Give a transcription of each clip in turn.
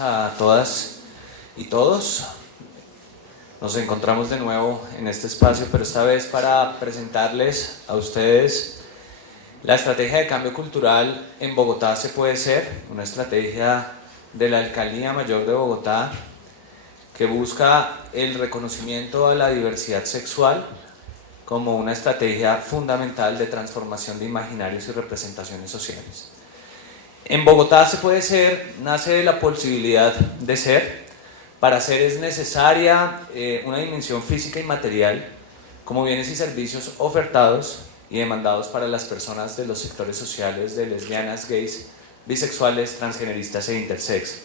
a todas y todos. Nos encontramos de nuevo en este espacio, pero esta vez para presentarles a ustedes la estrategia de cambio cultural en Bogotá se puede ser, una estrategia de la Alcaldía Mayor de Bogotá que busca el reconocimiento a la diversidad sexual como una estrategia fundamental de transformación de imaginarios y representaciones sociales. En Bogotá se puede ser, nace de la posibilidad de ser. Para ser es necesaria una dimensión física y material como bienes y servicios ofertados y demandados para las personas de los sectores sociales de lesbianas, gays, bisexuales, transgeneristas e intersex.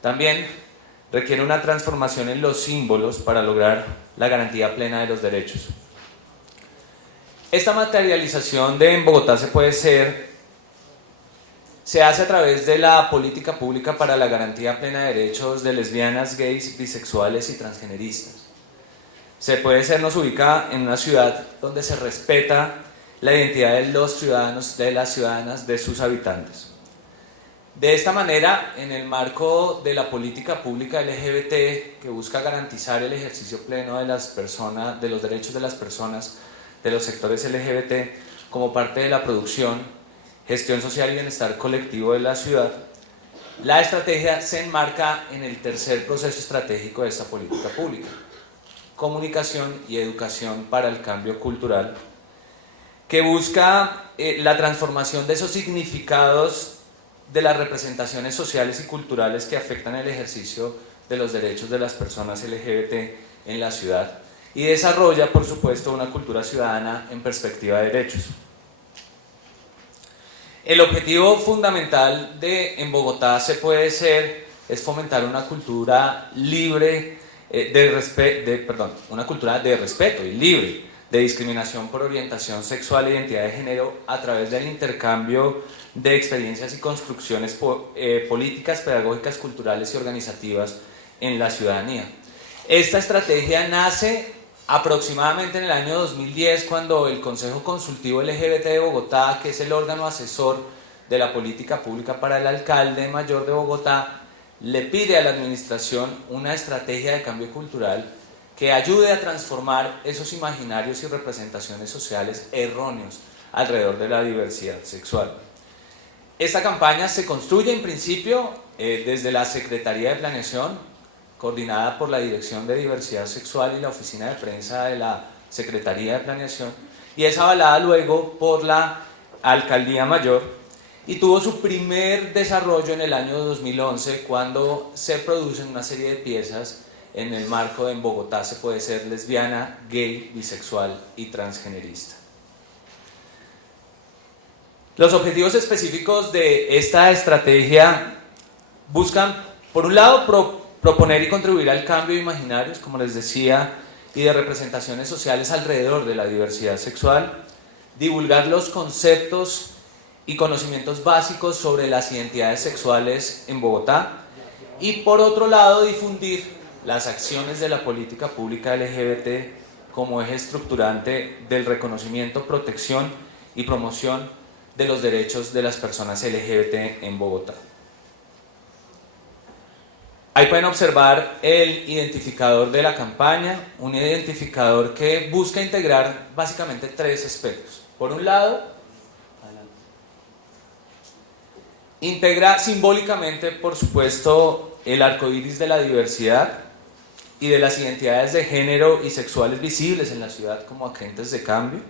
También requiere una transformación en los símbolos para lograr la garantía plena de los derechos. Esta materialización de en Bogotá se puede ser se hace a través de la política pública para la garantía plena de derechos de lesbianas, gays, bisexuales y transgeneristas. Se puede ser nos ubica en una ciudad donde se respeta la identidad de los ciudadanos, de las ciudadanas, de sus habitantes. De esta manera, en el marco de la política pública LGBT que busca garantizar el ejercicio pleno de las personas, de los derechos de las personas, de los sectores LGBT, como parte de la producción, gestión social y bienestar colectivo de la ciudad, la estrategia se enmarca en el tercer proceso estratégico de esta política pública: comunicación y educación para el cambio cultural, que busca la transformación de esos significados de las representaciones sociales y culturales que afectan el ejercicio de los derechos de las personas LGBT en la ciudad, y desarrolla, por supuesto, una cultura ciudadana en perspectiva de derechos. El objetivo fundamental de en Bogotá se puede ser es fomentar una cultura libre una cultura de respeto y libre de discriminación por orientación sexual e identidad de género a través del intercambio de experiencias y construcciones políticas, pedagógicas, culturales y organizativas en la ciudadanía. Esta estrategia nace aproximadamente en el año 2010, cuando el Consejo Consultivo LGBT de Bogotá, que es el órgano asesor de la política pública para el alcalde mayor de Bogotá, le pide a la administración una estrategia de cambio cultural que ayude a transformar esos imaginarios y representaciones sociales erróneos alrededor de la diversidad sexual. Esta campaña se construye en principio desde la Secretaría de Planeación, coordinada por la Dirección de Diversidad Sexual y la Oficina de Prensa de la Secretaría de Planeación, y es avalada luego por la Alcaldía Mayor, y tuvo su primer desarrollo en el año 2011, cuando se producen una serie de piezas en el marco de en Bogotá se puede ser lesbiana, gay, bisexual y transgenerista. Los objetivos específicos de esta estrategia buscan, por un lado, proponer y contribuir al cambio de imaginarios, como les decía, y de representaciones sociales alrededor de la diversidad sexual, divulgar los conceptos y conocimientos básicos sobre las identidades sexuales en Bogotá, y por otro lado difundir las acciones de la política pública LGBT como eje estructurante del reconocimiento, protección y promoción de los derechos de las personas LGBT en Bogotá. Ahí pueden observar el identificador de la campaña, un identificador que busca integrar básicamente tres aspectos. Por un lado, integra simbólicamente, por supuesto, el arco iris de la diversidad y de las identidades de género y sexuales visibles en la ciudad como agentes de cambio,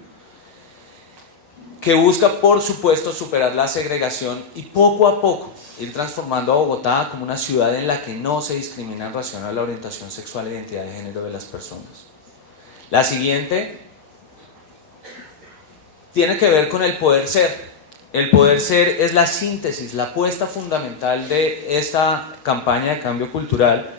que busca, por supuesto, superar la segregación y poco a poco ir transformando a Bogotá como una ciudad en la que no se discrimina en relación a la orientación sexual e identidad de género de las personas. La siguiente tiene que ver con el poder ser. El poder ser es la síntesis, la apuesta fundamental de esta campaña de cambio cultural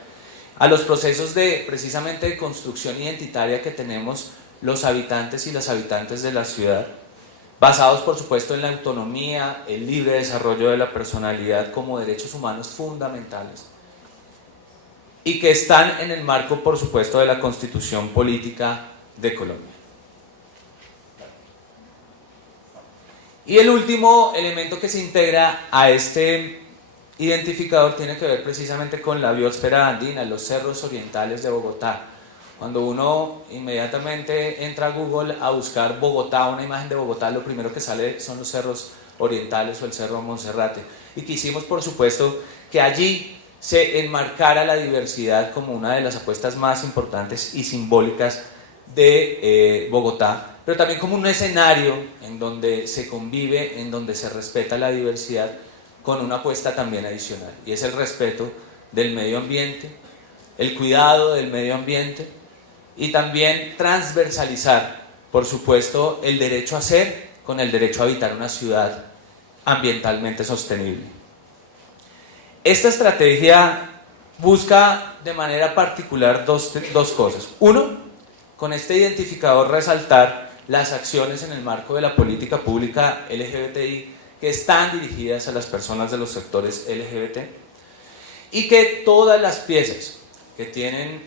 a los procesos de, precisamente, de construcción identitaria que tenemos los habitantes y las habitantes de la ciudad, basados, por supuesto, en la autonomía, el libre desarrollo de la personalidad como derechos humanos fundamentales, y que están en el marco, por supuesto, de la Constitución Política de Colombia. Y el último elemento que se integra a este identificador tiene que ver precisamente con la biosfera andina, los cerros orientales de Bogotá. Cuando uno inmediatamente entra a Google a buscar Bogotá, una imagen de Bogotá, lo primero que sale son los cerros orientales o el cerro Monserrate. Y quisimos, por supuesto, que allí se enmarcara la diversidad como una de las apuestas más importantes y simbólicas de Bogotá, pero también como un escenario en donde se convive, en donde se respeta la diversidad, con una apuesta también adicional, y es el respeto del medio ambiente, el cuidado del medio ambiente, y también transversalizar, por supuesto, el derecho a ser con el derecho a habitar una ciudad ambientalmente sostenible. Esta estrategia busca de manera particular dos cosas. Uno, con este identificador resaltar las acciones en el marco de la política pública LGBTI que están dirigidas a las personas de los sectores LGBT, y que todas las piezas que tienen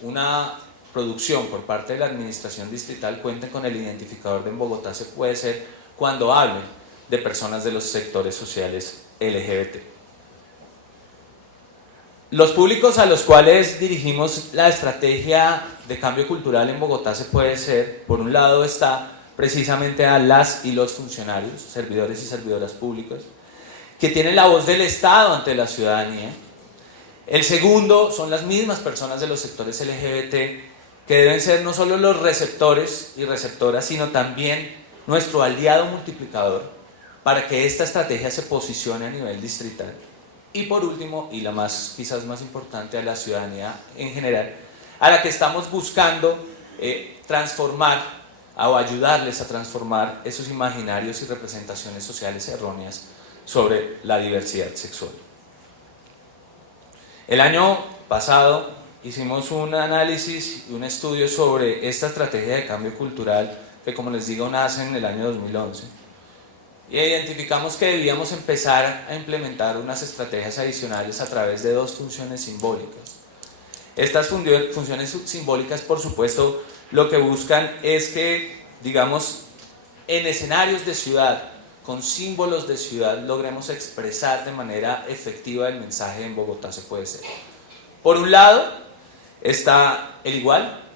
una producción por parte de la administración distrital cuenten con el identificador de En Bogotá se puede ser cuando hablen de personas de los sectores sociales LGBT. Los públicos a los cuales dirigimos la estrategia de cambio cultural en Bogotá se puede ser, por un lado está precisamente a las y los funcionarios, servidores y servidoras públicas, que tienen la voz del Estado ante la ciudadanía. El segundo son las mismas personas de los sectores LGBT, que deben ser no solo los receptores y receptoras, sino también nuestro aliado multiplicador para que esta estrategia se posicione a nivel distrital. Y por último, y la quizás más importante, a la ciudadanía en general, a la que estamos buscando transformar o ayudarles a transformar esos imaginarios y representaciones sociales erróneas sobre la diversidad sexual. El año pasado hicimos un análisis y un estudio sobre esta estrategia de cambio cultural que, como les digo, nace en el año 2011, y identificamos que debíamos empezar a implementar unas estrategias adicionales a través de dos funciones simbólicas. Estas funciones simbólicas, por supuesto, lo que buscan es que, digamos, en escenarios de ciudad, con símbolos de ciudad, logremos expresar de manera efectiva el mensaje de En Bogotá se puede ser. Por un lado está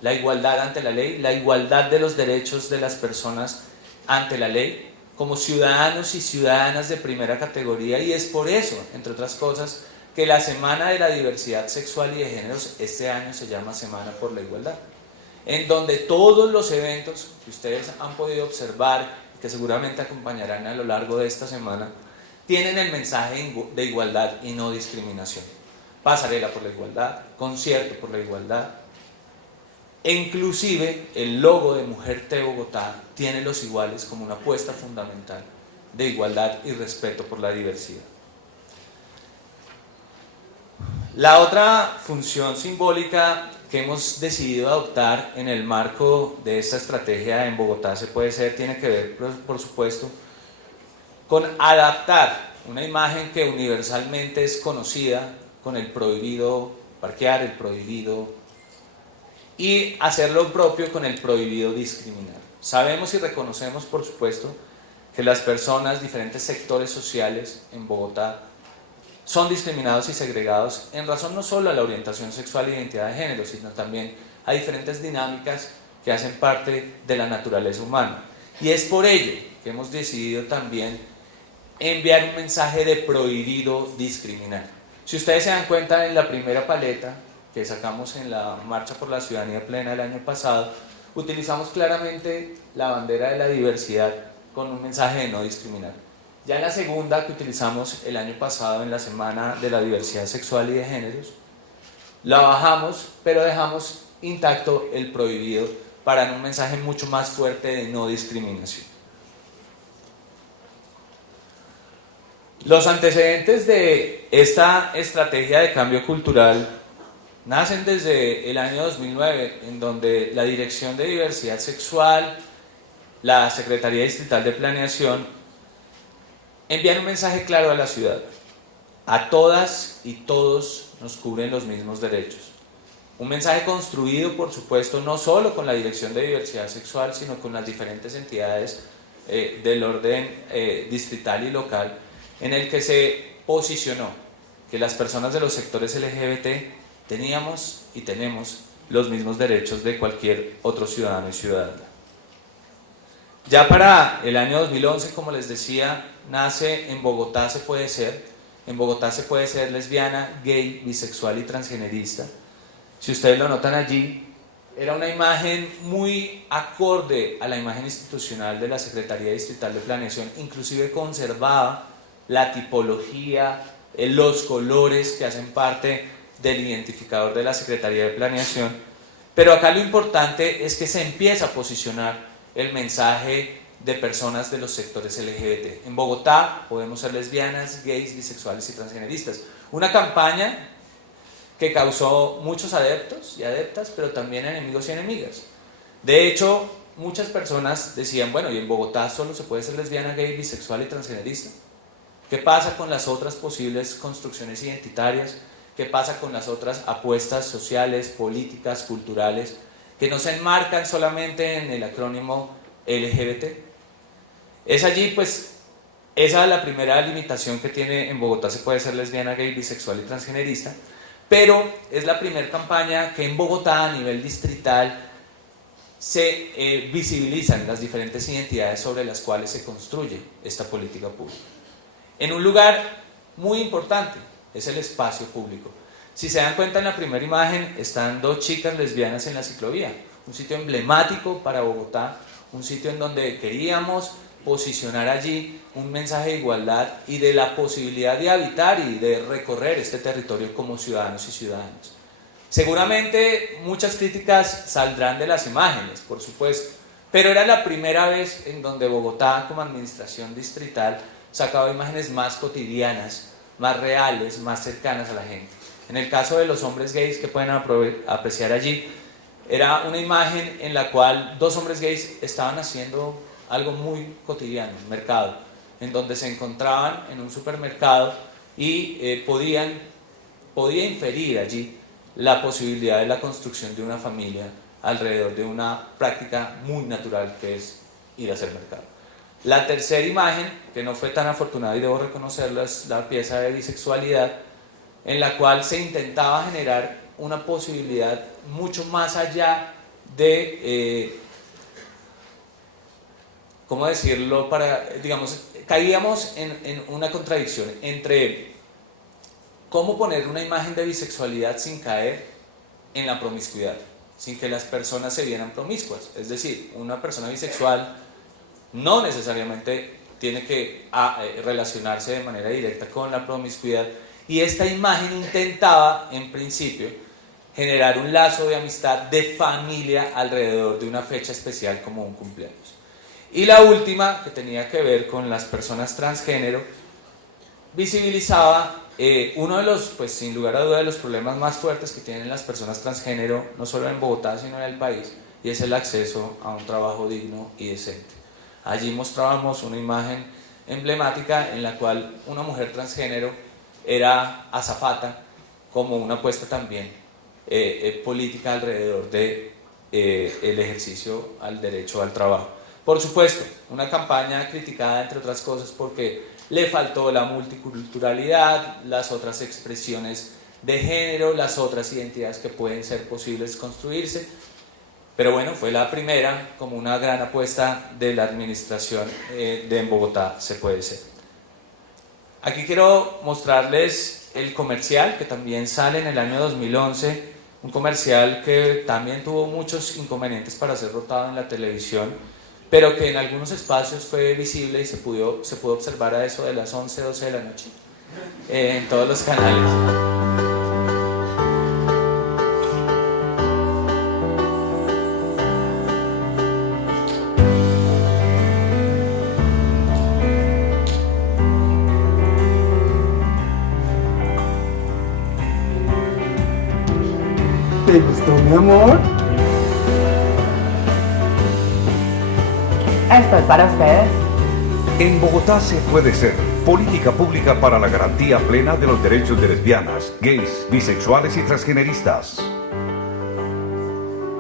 la igualdad ante la ley, la igualdad de los derechos de las personas ante la ley, como ciudadanos y ciudadanas de primera categoría, y es por eso, entre otras cosas, que la Semana de la Diversidad Sexual y de Géneros este año se llama Semana por la Igualdad, en donde todos los eventos que ustedes han podido observar, que seguramente acompañarán a lo largo de esta semana, tienen el mensaje de igualdad y no discriminación. Pasarela por la igualdad, concierto por la igualdad, e inclusive el logo de Mujer T Bogotá tiene los iguales como una apuesta fundamental de igualdad y respeto por la diversidad. La otra función simbólica que hemos decidido adoptar en el marco de esta estrategia En Bogotá se puede ser, tiene que ver, por supuesto, con adaptar una imagen que universalmente es conocida, con el prohibido parquear, el prohibido, y hacer lo propio con el prohibido discriminar. Sabemos y reconocemos, por supuesto, que las personas, diferentes sectores sociales en Bogotá, son discriminados y segregados en razón no solo a la orientación sexual e identidad de género, sino también a diferentes dinámicas que hacen parte de la naturaleza humana. Y es por ello que hemos decidido también enviar un mensaje de prohibido discriminar. Si ustedes se dan cuenta, en la primera paleta que sacamos en la Marcha por la Ciudadanía Plena del año pasado, utilizamos claramente la bandera de la diversidad con un mensaje de no discriminar. Ya en la segunda, que utilizamos el año pasado en la Semana de la Diversidad Sexual y de Géneros, la bajamos, pero dejamos intacto el prohibido para dar un mensaje mucho más fuerte de no discriminación. Los antecedentes de esta estrategia de cambio cultural nacen desde el año 2009, en donde la Dirección de Diversidad Sexual, la Secretaría Distrital de Planeación, envían un mensaje claro a la ciudad. A todas y todos nos cubren los mismos derechos. Un mensaje construido, por supuesto, no solo con la Dirección de Diversidad Sexual, sino con las diferentes entidades del orden distrital y local, en el que se posicionó que las personas de los sectores LGBT teníamos y tenemos los mismos derechos de cualquier otro ciudadano y ciudadana. Ya para el año 2011, como les decía, nace En Bogotá se puede ser. En Bogotá se puede ser lesbiana, gay, bisexual y transgenerista. Si ustedes lo notan allí, era una imagen muy acorde a la imagen institucional de la Secretaría Distrital de Planeación, inclusive conservaba la tipología, los colores que hacen parte del identificador de la Secretaría de Planeación, pero acá lo importante es que se empieza a posicionar el mensaje de personas de los sectores LGBT. En Bogotá podemos ser lesbianas, gays, bisexuales y transgeneristas. Una campaña que causó muchos adeptos y adeptas, pero también enemigos y enemigas. De hecho, muchas personas decían, bueno, y en Bogotá solo se puede ser lesbiana, gay, bisexual y transgenerista. ¿Qué pasa con las otras posibles construcciones identitarias? ¿Qué pasa con las otras apuestas sociales, políticas, culturales, que no se enmarcan solamente en el acrónimo LGBT? Es allí, pues, esa es la primera limitación que tiene En Bogotá se puede ser lesbiana, gay, bisexual y transgenerista, pero es la primera campaña que en Bogotá a nivel distrital se visibilizan las diferentes identidades sobre las cuales se construye esta política pública. En un lugar muy importante, es el espacio público. Si se dan cuenta, en la primera imagen están dos chicas lesbianas en la ciclovía, un sitio emblemático para Bogotá, un sitio en donde queríamos posicionar allí un mensaje de igualdad y de la posibilidad de habitar y de recorrer este territorio como ciudadanos y ciudadanas. Seguramente muchas críticas saldrán de las imágenes, por supuesto, pero era la primera vez en donde Bogotá, como administración distrital, sacaba imágenes más cotidianas, más reales, más cercanas a la gente. En el caso de los hombres gays que pueden apreciar allí, era una imagen en la cual dos hombres gays estaban haciendo algo muy cotidiano, un mercado, en donde se encontraban en un supermercado y podía inferir allí la posibilidad de la construcción de una familia alrededor de una práctica muy natural que es ir a hacer mercado. La tercera imagen, que no fue tan afortunada y debo reconocerla, es la pieza de bisexualidad, en la cual se intentaba generar una posibilidad mucho más allá de, ¿cómo decirlo? Digamos, caíamos en una contradicción entre cómo poner una imagen de bisexualidad sin caer en la promiscuidad, sin que las personas se vieran promiscuas. Es decir, una persona bisexual no necesariamente tiene que relacionarse de manera directa con la promiscuidad, y esta imagen intentaba, en principio, generar un lazo de amistad, de familia alrededor de una fecha especial como un cumpleaños. Y la última, que tenía que ver con las personas transgénero, visibilizaba uno de los, pues sin lugar a duda, de los problemas más fuertes que tienen las personas transgénero, no solo en Bogotá, sino en el país, y es el acceso a un trabajo digno y decente. Allí mostrábamos una imagen emblemática en la cual una mujer transgénero era azafata, como una apuesta también política alrededor de el ejercicio al derecho al trabajo. Por supuesto, una campaña criticada, entre otras cosas, porque le faltó la multiculturalidad, las otras expresiones de género, las otras identidades que pueden ser posibles construirse. Pero bueno, fue la primera, como una gran apuesta de la administración de En Bogotá se puede ser. Aquí quiero mostrarles el comercial que también sale en el año 2011, un comercial que también tuvo muchos inconvenientes para ser rotado en la televisión, pero que en algunos espacios fue visible y se pudo observar a eso de las 11, 12 de la noche en todos los canales. ¿Te gustó, mi amor? Esto es para ustedes. En Bogotá se puede ser. Política pública para la garantía plena de los derechos de lesbianas, gays, bisexuales y transgeneristas.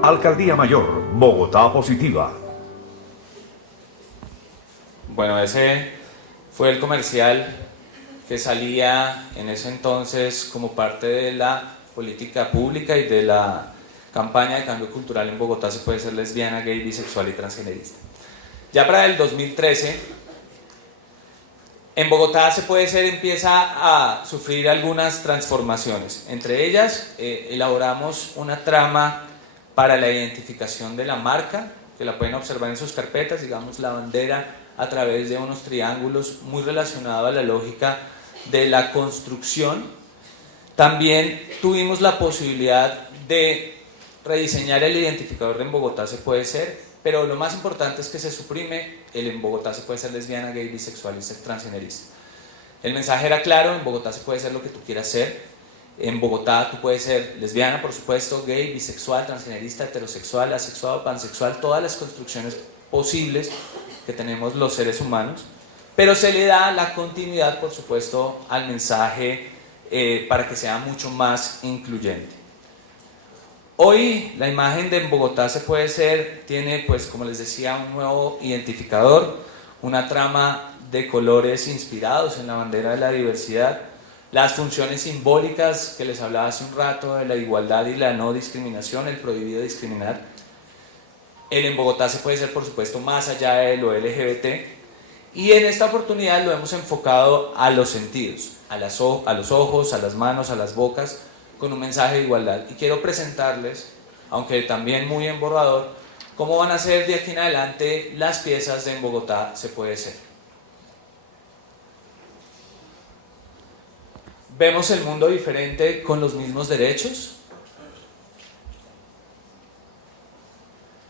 Alcaldía Mayor, Bogotá Positiva. Bueno, ese fue el comercial que salía en ese entonces como parte de la política pública y de la campaña de cambio cultural en Bogotá se puede ser lesbiana, gay, bisexual y transgenerista. Ya para el 2013, en Bogotá se puede ser, empieza a sufrir algunas transformaciones. Entre ellas, elaboramos una trama para la identificación de la marca, que la pueden observar en sus carpetas, digamos la bandera a través de unos triángulos muy relacionado a la lógica de la construcción. También tuvimos la posibilidad de rediseñar el identificador de En Bogotá se puede ser, pero lo más importante es que se suprime el En Bogotá se puede ser lesbiana, gay, bisexual y transgenerista. El mensaje era claro: en Bogotá se puede ser lo que tú quieras ser. En Bogotá tú puedes ser lesbiana, por supuesto, gay, bisexual, transgenerista, heterosexual, asexual, pansexual, todas las construcciones posibles que tenemos los seres humanos, pero se le da la continuidad, por supuesto, al mensaje para que sea mucho más incluyente. Hoy la imagen de En Bogotá se puede ser tiene, pues como les decía, un nuevo identificador, una trama de colores inspirados en la bandera de la diversidad, las funciones simbólicas que les hablaba hace un rato de la igualdad y la no discriminación, el prohibido discriminar. El En Bogotá se puede ser, por supuesto, más allá de lo LGBT, y en esta oportunidad lo hemos enfocado a los sentidos, a los ojos, a las manos, a las bocas, con un mensaje de igualdad. Y quiero presentarles, aunque también muy en borrador, cómo van a ser de aquí en adelante las piezas de En Bogotá se puede ser. ¿Vemos el mundo diferente con los mismos derechos?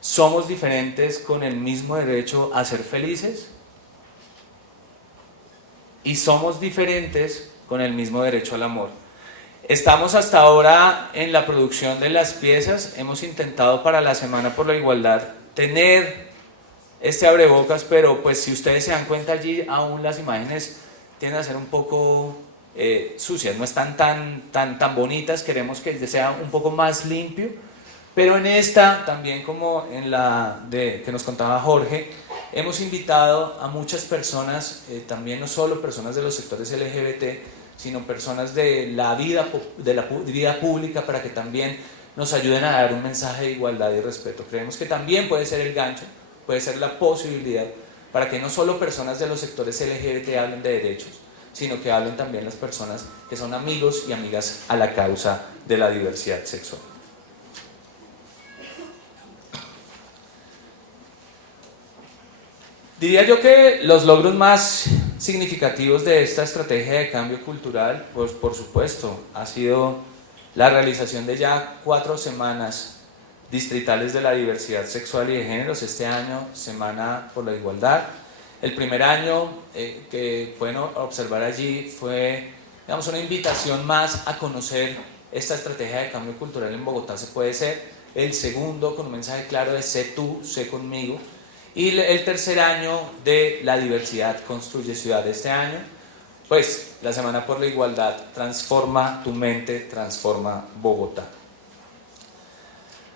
¿Somos diferentes con el mismo derecho a ser felices? Y somos diferentes con el mismo derecho al amor. Estamos hasta ahora en la producción de las piezas. Hemos intentado para la Semana por la Igualdad tener este abrebocas, pero pues si ustedes se dan cuenta allí, aún las imágenes tienden a ser un poco sucias, no están tan bonitas. Queremos que sea un poco más limpio, pero en esta, también como en la que nos contaba Jorge, hemos invitado a muchas personas, también no solo personas de los sectores LGBT, sino personas de la vida pública, para que también nos ayuden a dar un mensaje de igualdad y respeto. Creemos que también puede ser el gancho, puede ser la posibilidad para que no solo personas de los sectores LGBT hablen de derechos, sino que hablen también las personas que son amigos y amigas a la causa de la diversidad sexual. Diría yo que los logros más significativos de esta estrategia de cambio cultural, pues por supuesto, ha sido la realización de ya 4 semanas distritales de la diversidad sexual y de géneros. Este año, Semana por la Igualdad. El primer año que pueden observar allí fue, digamos, una invitación más a conocer esta estrategia de cambio cultural en Bogotá se puede ser. El segundo, con un mensaje claro de sé tú, sé conmigo. Y el tercer año de la diversidad construye ciudad. Este año, pues, la Semana por la Igualdad, transforma tu mente, transforma Bogotá.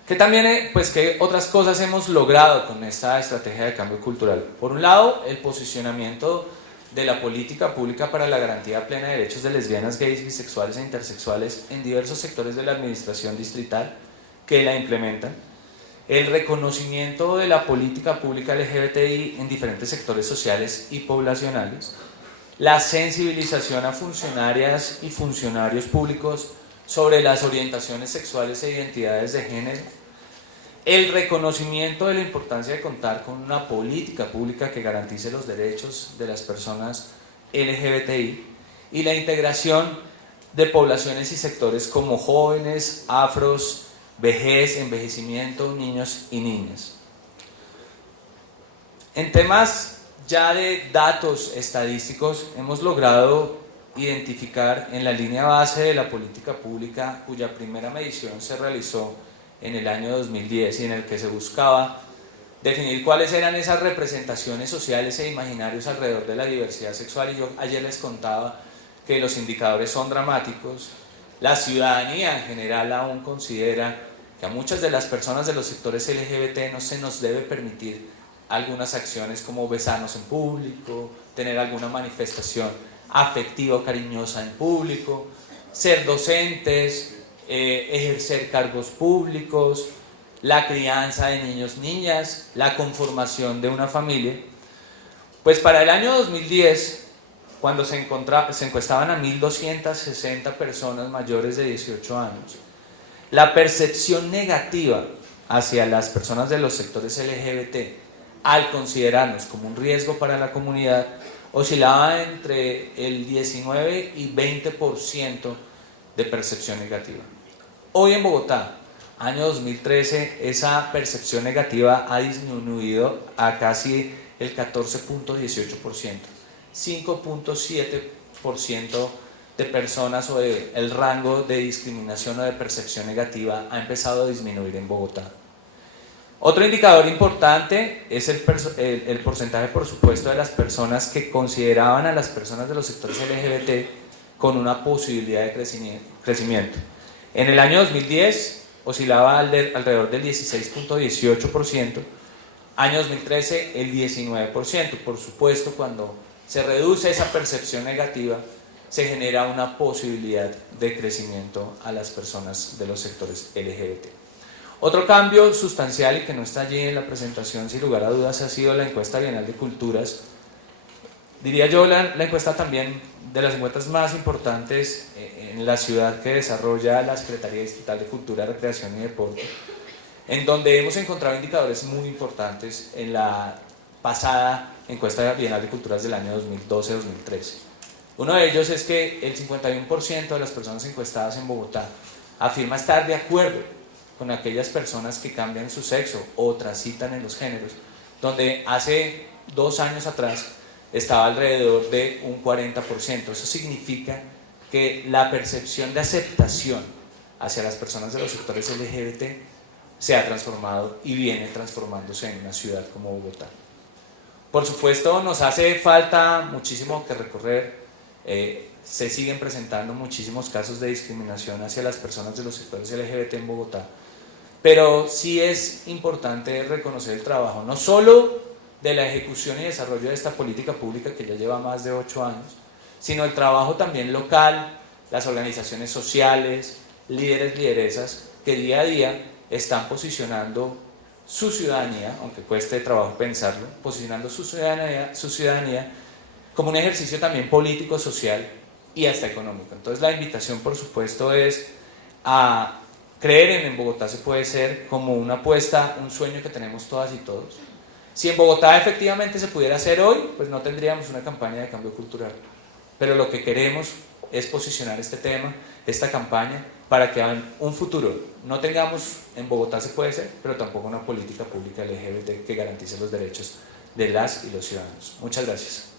Que también, pues, ¿qué otras cosas hemos logrado con esta estrategia de cambio cultural? Por un lado, el posicionamiento de la política pública para la garantía plena de derechos de lesbianas, gays, bisexuales e intersexuales en diversos sectores de la administración distrital que la implementan. El reconocimiento de la política pública LGBTI en diferentes sectores sociales y poblacionales, la sensibilización a funcionarias y funcionarios públicos sobre las orientaciones sexuales e identidades de género, el reconocimiento de la importancia de contar con una política pública que garantice los derechos de las personas LGBTI y la integración de poblaciones y sectores como jóvenes, afros, vejez, envejecimiento, niños y niñas. En temas ya de datos estadísticos, hemos logrado identificar en la línea base de la política pública, cuya primera medición se realizó en el año 2010 y en el que se buscaba definir cuáles eran esas representaciones sociales e imaginarios alrededor de la diversidad sexual. Y yo ayer les contaba que los indicadores son dramáticos. La ciudadanía en general aún considera que a muchas de las personas de los sectores LGBT no se nos debe permitir algunas acciones como besarnos en público, tener alguna manifestación afectiva o cariñosa en público, ser docentes, ejercer cargos públicos, la crianza de niños, niñas, la conformación de una familia. Pues para el año 2010, cuando se encuestaban a 1.260 personas mayores de 18 años, la percepción negativa hacia las personas de los sectores LGBT, al considerarnos como un riesgo para la comunidad, oscilaba entre el 19 y 20% de percepción negativa. Hoy en Bogotá, año 2013, esa percepción negativa ha disminuido a casi el 14.18%, 5.7% de personas o el rango de discriminación o de percepción negativa ha empezado a disminuir en Bogotá. Otro indicador importante es el porcentaje, por supuesto, de las personas que consideraban a las personas de los sectores LGBT con una posibilidad de crecimiento. En el año 2010 oscilaba alrededor del 16.18%, año 2013 el 19%. Por supuesto, cuando se reduce esa percepción negativa, se genera una posibilidad de crecimiento a las personas de los sectores LGBT. Otro cambio sustancial y que no está allí en la presentación, sin lugar a dudas, ha sido la encuesta bienal de culturas. Diría yo la encuesta también de las encuestas más importantes en la ciudad que desarrolla la Secretaría Distrital de Cultura, Recreación y Deporte, en donde hemos encontrado indicadores muy importantes en la pasada encuesta bienal de culturas del año 2012-2013. Uno de ellos es que el 51% de las personas encuestadas en Bogotá afirma estar de acuerdo con aquellas personas que cambian su sexo o transitan en los géneros, donde hace 2 años atrás estaba alrededor de un 40%. Eso significa que la percepción de aceptación hacia las personas de los sectores LGBT se ha transformado y viene transformándose en una ciudad como Bogotá. Por supuesto, nos hace falta muchísimo que recorrer. Se siguen presentando muchísimos casos de discriminación hacia las personas de los sectores LGBT en Bogotá, pero sí es importante reconocer el trabajo, no solo de la ejecución y desarrollo de esta política pública que ya lleva más de 8 años, sino el trabajo también local, las organizaciones sociales, líderes, lideresas, que día a día están posicionando su ciudadanía, aunque cueste trabajo pensarlo, posicionando su ciudadanía como un ejercicio también político, social y hasta económico. Entonces la invitación, por supuesto, es a creer en Bogotá se puede ser como una apuesta, un sueño que tenemos todas y todos. Si en Bogotá efectivamente se pudiera hacer hoy, pues no tendríamos una campaña de cambio cultural. Pero lo que queremos es posicionar este tema, esta campaña, para que en un futuro no tengamos en Bogotá se puede ser, pero tampoco una política pública LGBT que garantice los derechos de las y los ciudadanos. Muchas gracias.